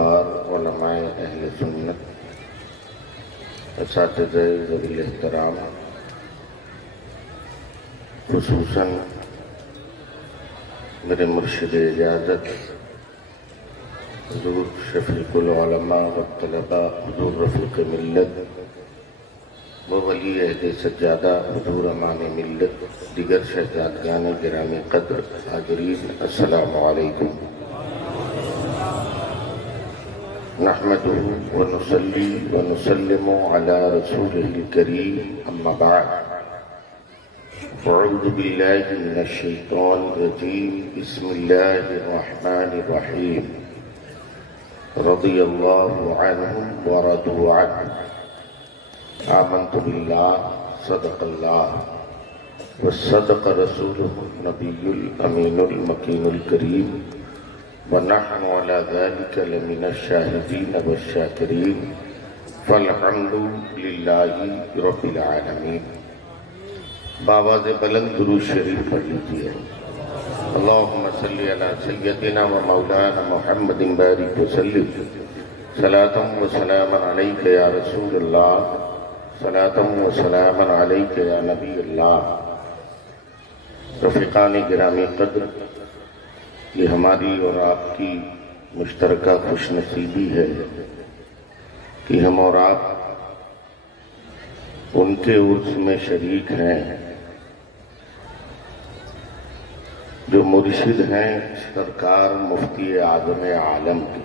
علماء اہل سنت، اساتذہ ذوی الاحترام، خصوصاً میرے مرشد اجازت حضور شفیق العلماء والطلباء حضور رفیق ملت و ولی عہد سجادہ حضور امام ملت، دیگر شہزادگان گرامی قدر حاضرین، السلام علیکم۔ نحمده ونصلي ونسلم على رسوله الكريم، أما بعد، أعوذ بالله من الشيطان الرجيم، بسم الله الرحمن الرحيم، رضي الله عنهم ورضوا عنه، آمنت بالله، صدق الله، وصدق رسوله النبي الأمين المكين الكريم، ونحن على ذلك لمن الشاهدين والشاكرين، فالحمد لله رب العالمين۔ بآواز بلند درود شریف پڑھ لیجیے۔ اللهم صل على سيدنا ومولانا محمد بارك وسلم، صلاة وسلاما عليك يا رسول الله، صلاة وسلاما عليك يا نبي الله۔ رفیقان گرامی قدر، یہ ہماری اور آپ کی مشترکہ خوش نصیبی ہے کہ ہم اور آپ ان کے عرس میں شریک ہیں جو مرشد ہیں سرکار مفتی اعظم عالم کے،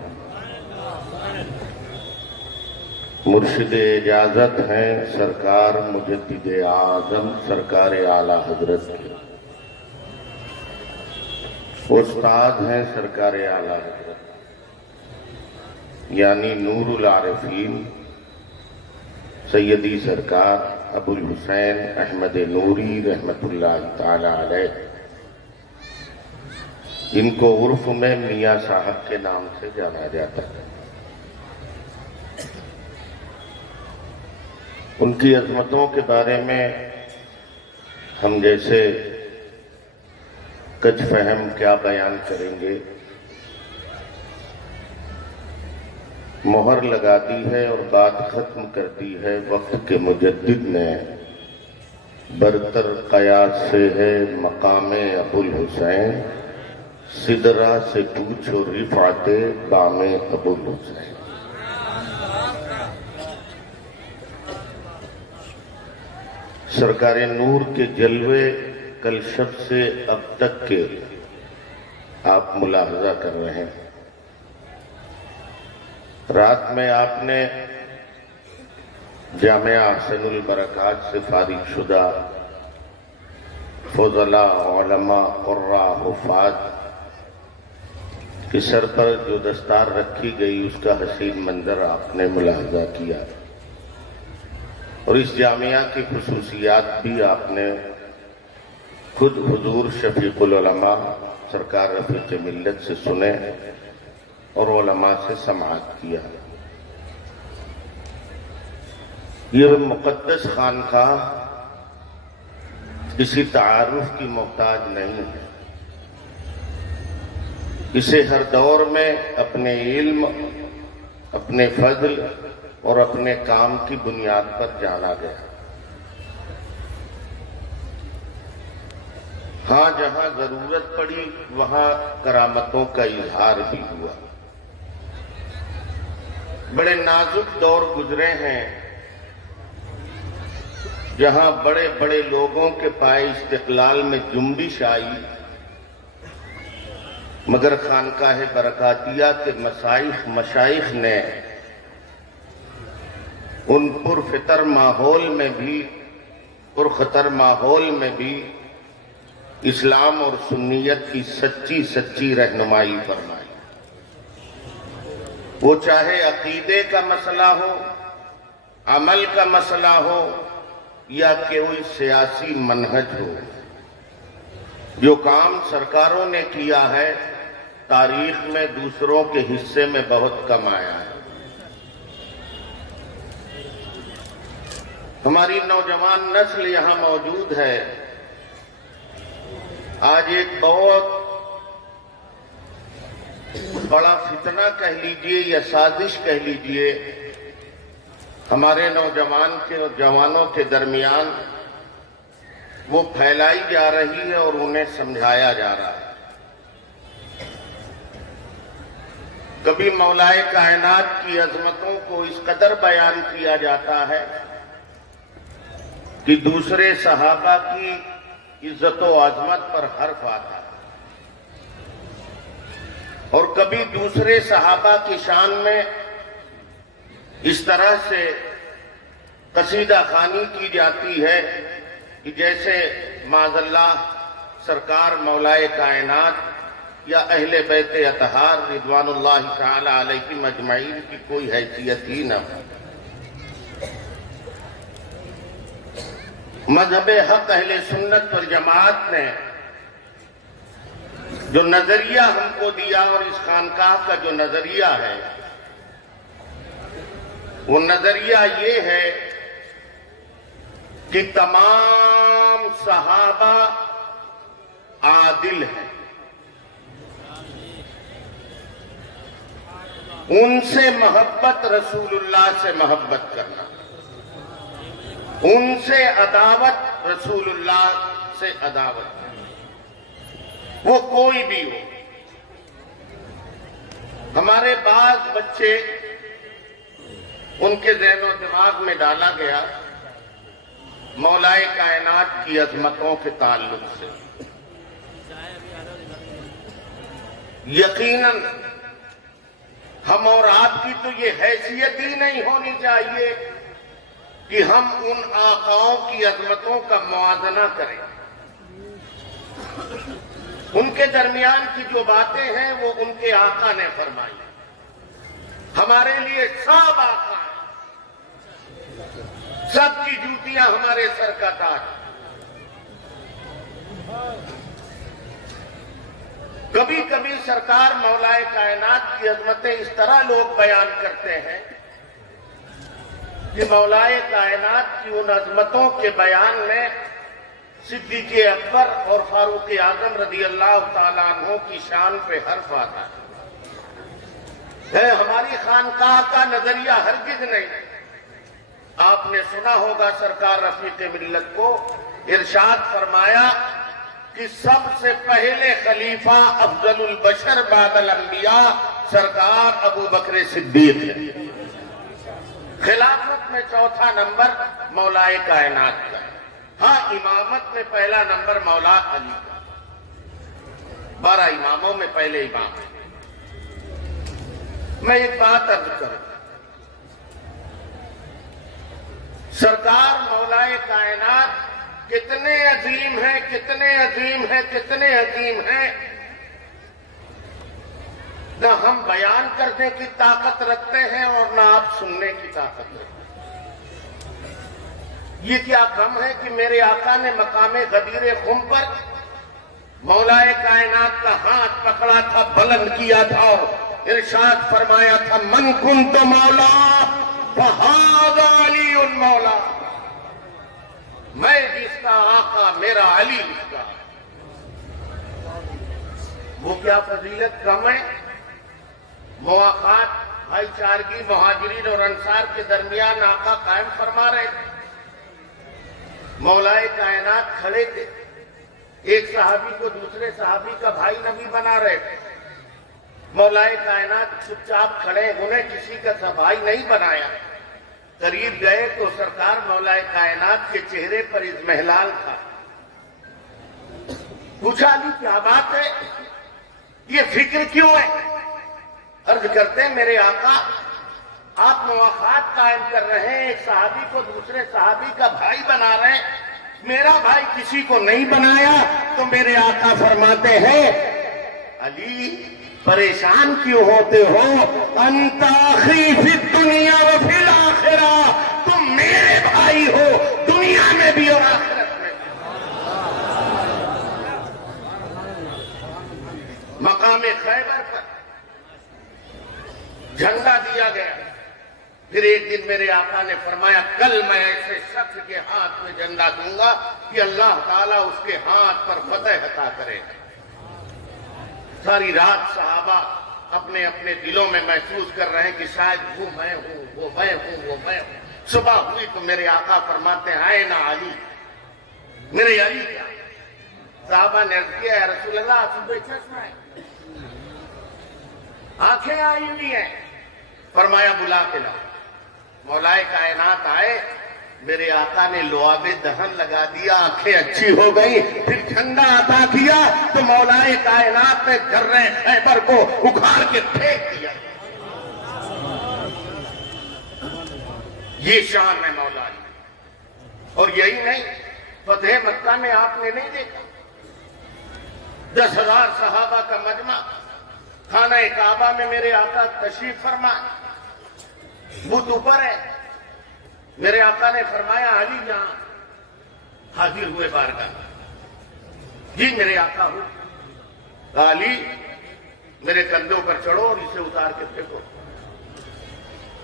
مرشد اجازت ہیں سرکار مجدد اعظم سرکار اعلیٰ حضرت کے، استاد ہیں سرکار اعلیٰ حضرت یعنی نور العارفین سیدی سرکار ابو الحسین احمد نوری رحمت اللہ تعالی علیہ، ان کو عرف میں میاں صاحب کے نام سے جانا جاتا ہے۔ ان کی عظمتوں کے بارے میں ہم جیسے کچھ فہم کیا بیان کریں گے۔ مہر لگاتی ہے اور بات ختم کرتی ہے وقت کے مجدد نے، برتر قیاس سے ہے مقام ابو الحسین، سدرہ سے پوچھو رفعت بام ابو الحسین۔ سرکار نور کے جلوے کل شب سے اب تک کے آپ ملاحظہ کر رہے ہیں۔ رات میں آپ نے جامعہ احسن البرکات سے فارغ شدہ فضلاء، علماء، قراء، حفاظ کے سر پر جو دستار رکھی گئی اس کا حسین منظر آپ نے ملاحظہ کیا، اور اس جامعہ کی خصوصیات بھی آپ نے خود حضور شفیق العلماء سرکار رفیق ملت سے سنے اور علماء سے سماعت کیا۔ یہ مقدس خانقاہ کسی تعارف کی محتاج نہیں ہے، اسے ہر دور میں اپنے علم، اپنے فضل اور اپنے کام کی بنیاد پر جانا گیا۔ ہاں جہاں ضرورت پڑی وہاں کرامتوں کا اظہار بھی ہوا۔ بڑے نازک دور گزرے ہیں جہاں بڑے بڑے لوگوں کے پائے استقلال میں جنبش آئی، مگر خانقاہ برکاتیہ کے مشائخ نے ان پرخطر ماحول میں بھی اسلام اور سنیت کی سچی رہنمائی فرمائی۔ وہ چاہے عقیدے کا مسئلہ ہو، عمل کا مسئلہ ہو یا کوئی سیاسی منہج ہو، جو کام سرکاروں نے کیا ہے تاریخ میں دوسروں کے حصے میں بہت کم آیا ہے۔ ہماری نوجوان نسل یہاں موجود ہے، آج ایک بہت بڑا فتنہ کہہ لیجئے یا سازش کہہ لیجئے ہمارے نوجوانوں کے درمیان وہ پھیلائی جا رہی ہے اور انہیں سمجھایا جا رہا ہے۔ کبھی مولائے کائنات کی عظمتوں کو اس قدر بیان کیا جاتا ہے کہ دوسرے صحابہ کی عزت و عظمت پر حرف آتا ہے، اور کبھی دوسرے صحابہ کی شان میں اس طرح سے قصیدہ خوانی کی جاتی ہے کہ جیسے معاذ اللہ سرکار مولائے کائنات یا اہل بیت اطہار رضوان اللہ تعالی علیہم اجمعین کی کوئی حیثیت ہی نہ ہو۔ مذہب حق اہل سنت والجماعت نے جو نظریہ ہم کو دیا اور اس خانقاہ کا جو نظریہ ہے وہ نظریہ یہ ہے کہ تمام صحابہ عادل ہیں، ان سے محبت رسول اللہ سے محبت کرنا، ان سے عداوت رسول اللہ سے عداوت کرنا، وہ کوئی بھی ہو۔ ہمارے بعض بچے ان کے ذہن و دماغ میں ڈالا گیا مولائے کائنات کی عظمتوں کے تعلق سے۔ یقیناً ہم اور آپ کی تو یہ حیثیت ہی نہیں ہونی چاہیے کہ ہم ان آقاؤں کی عظمتوں کا موازنہ کریں۔ ان کے درمیان کی جو باتیں ہیں وہ ان کے آقا نے فرمائی، ہمارے لیے سب آقا ہیں، سب کی جوتیاں ہمارے سر کا تاج۔ کبھی کبھی سرکار مولائے کائنات کی عظمتیں اس طرح لوگ بیان کرتے ہیں کہ مولائے کائنات کی ان عظمتوں کے بیان میں صدیق اکبر اور فاروق اعظم رضی اللہ تعالیٰ عنہ کی شان پہ حرف آتا ہے۔ ہماری خانقاہ کا نظریہ ہرگز نہیں۔ آپ نے سنا ہوگا سرکار رفیق ملت کو ارشاد فرمایا کہ سب سے پہلے خلیفہ افضل البشر بعد الانبیاء سرکار ابو بکر صدیق ہے۔ خلافت میں چوتھا نمبر مولائے کائنات کا ہے۔ ہاں، امامت میں پہلا نمبر مولا علی کا، 12 اماموں میں پہلے امام ہے۔ میں ایک بات عرض کروں، سرکار مولائے کائنات کتنے عظیم ہیں، کتنے عظیم ہیں، کتنے عظیم ہیں، نہ ہم بیان کرنے کی طاقت رکھتے ہیں اور نہ آپ سننے کی طاقت رکھتے ہیں۔ یہ کیا کم ہے کہ میرے آقا نے مقام غدیر خم پر مولائے کائنات کا ہاتھ پکڑا تھا، بلند کیا تھا اور ارشاد فرمایا تھا من کنت مولا فہذا علی مولا، میں جس کا آقا میرا علی اس کا۔ وہ کیا فضیلت کم ہے؟ مواقعات بھائی چارگی مہاجرین اور انصار کے درمیان آقا قائم فرما رہے تھے، مولائے کائنات کھڑے تھے، ایک صحابی کو دوسرے صحابی کا بھائی نبی بنا رہے تھے، مولائے کائنات چپ چاپ کھڑے، انہیں کسی کا بھائی نہیں بنایا۔ قریب گئے تو سرکار مولائے کائنات کے چہرے پر اضمحلال تھا۔ پوچھا علی کیا بات ہے، یہ فکر کیوں ہے؟ عرض کرتے ہیں میرے آقا آپ مواقعات قائم کر رہے ہیں، ایک صحابی کو دوسرے صحابی کا بھائی بنا رہے ہیں، میرا بھائی کسی کو نہیں بنایا۔ تو میرے آقا فرماتے ہیں علی پریشان کیوں ہوتے ہو، انت اخی فی الدنیا و فی الاخرہ، تم میرے بھائی ہو دنیا میں بھی اور آخرت میں بھی۔ مقام خیبر پر جھنڈا دیا گیا، پھر ایک دن میرے آقا نے فرمایا کل میں ایسے شخص کے ہاتھ میں جھنڈا دوں گا کہ اللہ تعالیٰ اس کے ہاتھ پر فتح عطا کرے۔ ساری رات صحابہ اپنے اپنے دلوں میں محسوس کر رہے ہیں کہ شاید وہ میں ہوں، وہ میں ہوں، وہ میں ہوں۔ صبح ہوئی تو میرے آقا فرماتے ہیں آئے نا علی، میرے علی کیا؟ صحابہ نے عرض کیا یا رسول اللہ آپ بے چشمہ ہے، آنکھیں آئی ہوئی ہیں۔ فرمایا بلا کے لاؤ۔ مولا کائنات آئے، میرے آقا نے لعاب دہن لگا دیا، آنکھیں اچھی ہو گئی، پھر جھنڈا عطا کیا تو مولا کائنات نے درہ خیبر کو اکھاڑ کے پھینک دیا۔ یہ شان ہے مولا کی۔ اور یہی نہیں، فتح مکہ میں آپ نے نہیں دیکھا 10,000 صحابہ کا مجمع خانہ کعبہ میں میرے آقا تشریف فرمائے، بت اوپر ہے، میرے آقا نے فرمایا علی جہاں حاضر ہوئے بارگاہ، جی میرے آقا ہوں۔ علی میرے کندھوں پر چڑھو اور اسے اتار کے پھینکو۔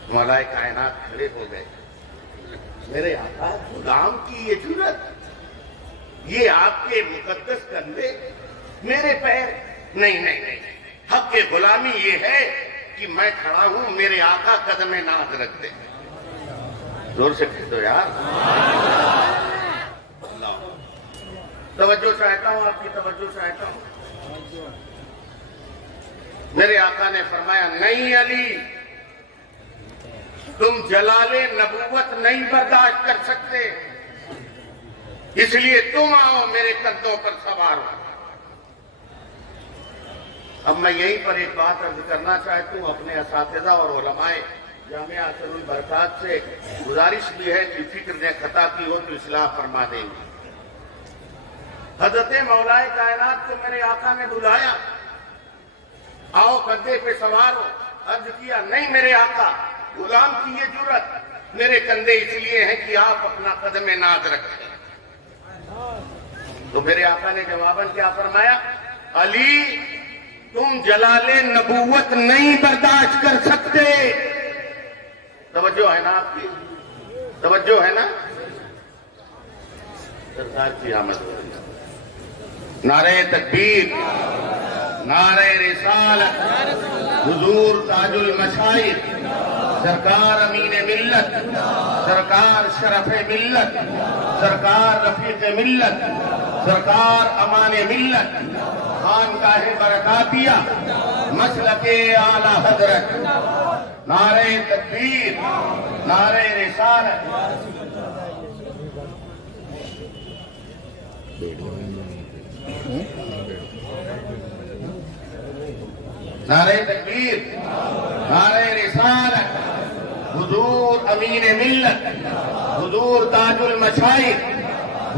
مولا کائنات کھڑے ہو گئے، میرے آقا غلام کی یہ جرت، یہ آپ کے مقدس کندھے، میرے پیر؟ نہیں نہیں نہیں، حق غلامی یہ ہے کہ میں کھڑا ہوں، میرے آقا قدم ناز رکھ دے۔ زور سے کہہ دو یار، اللہ توجہ چاہتا ہوں، آپ کی توجہ چاہتا ہوں۔ میرے آقا نے فرمایا نہیں علی، تم جلال نبوت نہیں برداشت کر سکتے، اس لیے تم آؤ میرے کندھوں پر سوار ہو۔ اب میں یہیں پر ایک بات عرض کرنا چاہتا ہوں، اپنے اساتذہ اور علماء جامعہ اثر البرکات سے گزارش بھی ہے کہ فکر نے خطا کی ہو تو اصلاح فرما دیں گے۔ حضرت مولا کائنات کو میرے آقا نے بلایا، آؤ کندھے پہ سوار ہو۔ عرض کیا نہیں میرے آقا، غلام کی یہ جرت، میرے کندھے اس لیے ہیں کہ آپ اپنا قدم ناز رکھیں۔ تو میرے آقا نے جواباً کیا فرمایا؟ علی تم جلال نبوت نہیں برداشت کر سکتے۔ توجہ ہے نا آپ کی؟ توجہ ہے نا؟ سرکار کی آمد ہو رہی ہے۔ نعرہ تکبیر، نعرہ رسالت، حضور تاج المشائخ، سرکار امین ملت، سرکار شرف ملت، سرکار رفیق ملت، سرکار امان ملت، خانقاہ برکاتیہ، مسلک اعلی حضرت، نعرہ تکبیر، نعرہ رسالت۔ نعرہ تکبیر، نعرہ رسالت، حضور امین ملت، حضور تاج المشائخ،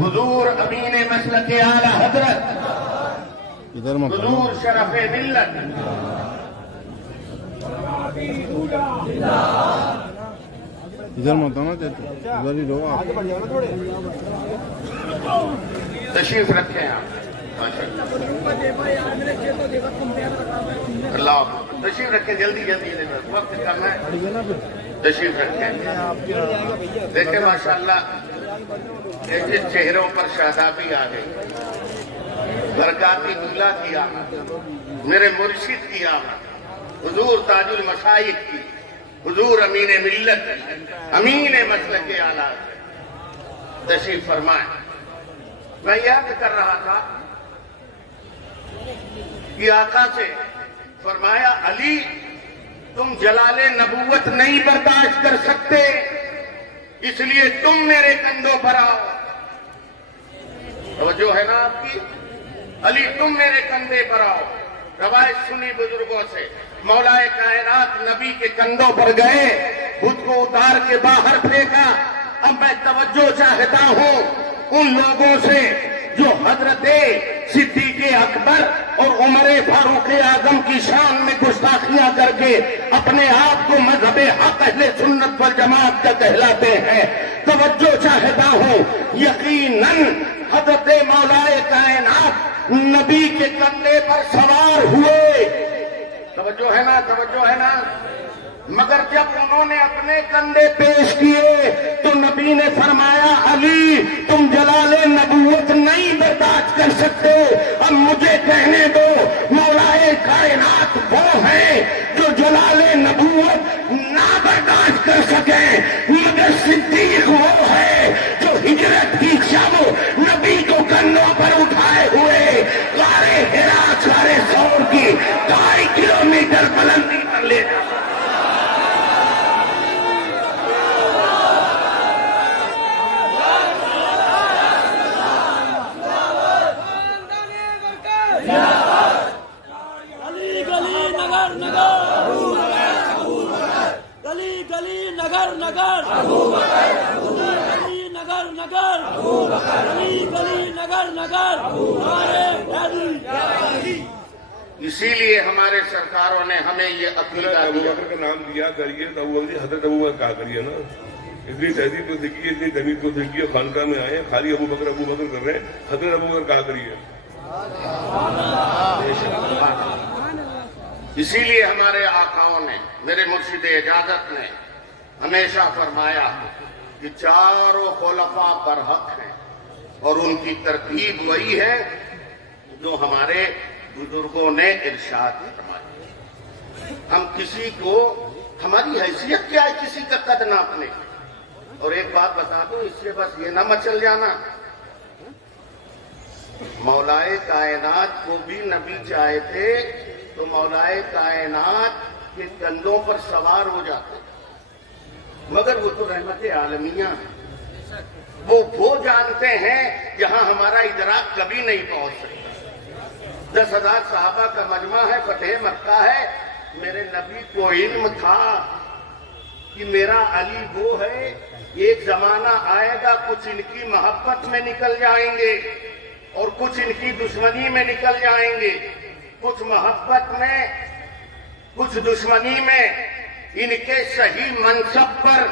حضور امین مسلک اعلی حضرت، حضور شرف ملت۔ ادھر مت آنا چاہتے، ادھر ہی رہو آپ۔ تشریف رکھیں آپ، اللہ تشریف رکھیں، جلدی جلدی وقت کرنا ہے، تشریف رکھیں۔ دیکھیں ماشاءاللہ ایسے چہروں پر شادابی آ گئی، برکاتی دولہ کی آمد، میرے مرشد کی آمد، حضور تاج المشائخ کی، حضور امین ملت، امین مسلک اعلی تشریف فرمائیں۔ میں یاد کر رہا تھا کہ آقا سے فرمایا علی تم جلال نبوت نہیں برداشت کر سکتے، اس لیے تم میرے کندھوں پر آؤ۔ توجہ ہے نا آپ کی؟ علی تم میرے کندھے پر آؤ۔ روایت سنی بزرگوں سے، مولا کائنات نبی کے کندھوں پر گئے، خود کو اتار کے باہر پھینکا۔ اب میں توجہ چاہتا ہوں ان لوگوں سے جو حضرت صدیق اکبر اور عمر فاروق اعظم کی شان میں گستاخیاں کر کے اپنے آپ کو مذہب حق اہل سنت والجماعت کا کہلاتے ہیں۔ توجہ چاہتا ہوں، یقیناً حضرت مولا کائنات نبی کے کندھے پر سوار ہوئے۔ توجہ ہے نا؟ توجہ ہے نا؟ مگر جب انہوں نے اپنے کندھے پیش کیے تو نبی نے فرمایا علی تم جلال نبوت نہیں برداشت کر سکتے، اب مجھے کہنے دو مولائے کائنات وہ ہیں جو جلال نبوت نہ برداشت کر سکیں، مگر صدیق وہ ہے جو ہجرت کی شب نبی کو کندھوں پر اٹھائے ہوئے غار حرا غار ثور کی 2.5 کلومیٹر بلندی پر لے جا۔ اسی لیے ہمارے سرکاروں نے ہمیں یہ عقیدہ دیا کا نام دیا کریے تو حضرت ابو بکر کہا کریے نا، اتنی تہذیب کو دیکھیے، اتنی تمیز کو دیکھیے، خانقاہ میں آئے خالی ابو بکر کر رہے ہیں، حضرت ابو بکر کہا کریے۔ اسی لیے ہمارے آقاؤں نے، میرے مرشد اجازت نے ہمیشہ فرمایا کہ چاروں خلفاء برحق ہیں اور ان کی ترتیب وہی ہے جو ہمارے بزرگوں نے ارشاد فرمایا۔ ہم کسی کو، ہماری حیثیت کیا ہے کسی کا قد ناپنے؟ اور ایک بات بتا دوں، اس سے بس یہ نہ مچل جانا، مولائے کائنات کو بھی نبی چاہے تھے تو مولائے کائنات کے کندھوں پر سوار ہو جاتے، مگر وہ تو رحمت عالمیہ ہے، وہ جانتے ہیں جہاں ہمارا ادراک کبھی نہیں پہنچ سکتا۔ 10,000 صحابہ کا مجمع ہے، فتح مکہ ہے، میرے نبی کو علم تھا کہ میرا علی وہ ہے، ایک زمانہ آئے گا کچھ ان کی محبت میں نکل جائیں گے اور کچھ ان کی دشمنی میں نکل جائیں گے، کچھ محبت میں کچھ دشمنی میں ان کے صحیح منصب پر،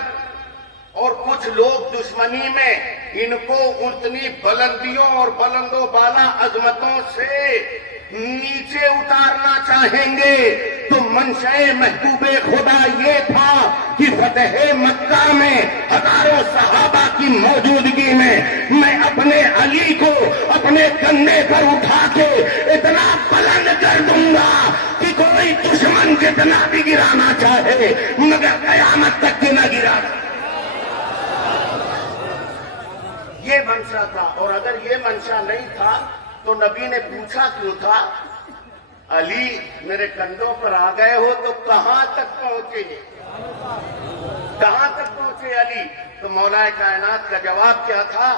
اور کچھ لوگ دشمنی میں ان کو اتنی بلندیوں اور بلند و بالا عظمتوں سے نیچے اتارنا چاہیں گے۔ تو منشأ محبوب خدا یہ تھا کہ فتح مکہ میں ہزاروں صحابہ کی موجودگی میں اپنے علی کو اپنے کندھے پر اٹھا کے اتنا بلند کر دوں گا کہ کوئی دشمن کتنا بھی گرانا چاہے مگر قیامت تک کے نہ گرا۔ یہ منشا تھا، اور اگر یہ منشا نہیں تھا تو نبی نے پوچھا کیوں تھا؟ علی میرے کندھوں پر آ گئے ہو تو کہاں تک پہنچے؟ کہاں تک پہنچے علی؟ تو مولا کائنات کا جواب کیا تھا؟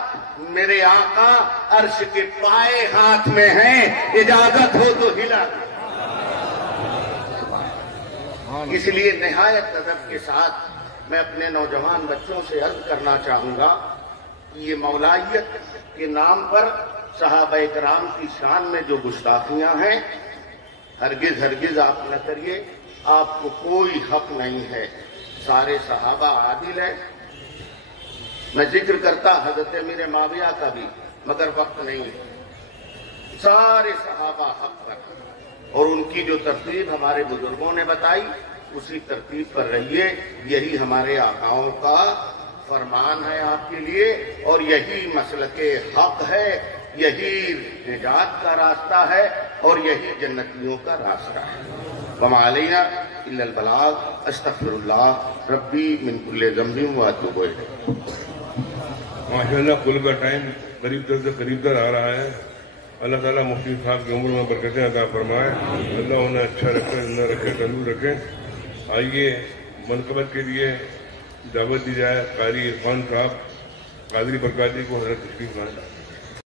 میرے آقا عرش کے پائے ہاتھ میں ہیں، اجازت ہو تو ہلا دیں۔ اس لیے نہایت ادب کے ساتھ میں اپنے نوجوان بچوں سے عرض کرنا چاہوں گا کہ یہ مولائیت کے نام پر صحابہ کرام کی شان میں جو گستاخیاں ہیں، ہرگز ہرگز آپ نہ کریے، آپ کو کوئی حق نہیں ہے۔ سارے صحابہ عادل ہیں، میں ذکر کرتا حضرت امیر معاویہ کا بھی، مگر وقت نہیں ہے۔ سارے صحابہ حق پر، اور ان کی جو ترتیب ہمارے بزرگوں نے بتائی اسی ترتیب پر رہیے، یہی ہمارے آقاؤں کا فرمان ہے آپ کے لیے، اور یہی مسلک حق ہے، یہی نجات کا راستہ ہے، اور یہی جنتیوں کا راستہ ہے۔ وما علینا الا البلاغ، استغفر اللہ ربی من کل ذنب واتوب الیہ۔ ماشاءاللہ کل کا ٹائم قریب تر سے قریب تر آ رہا ہے۔ اللہ تعالیٰ مفتی صاحب کی عمر میں برکتیں عطا فرمائے، اللہ انہیں اچھا رکھے، زندہ رکھے، تندرست رکھے۔ آئیے منقبت کے لیے دعوت دی جائے قاری عرفان صاحب قادری برکاتی کو حضرت تشریف لائیں۔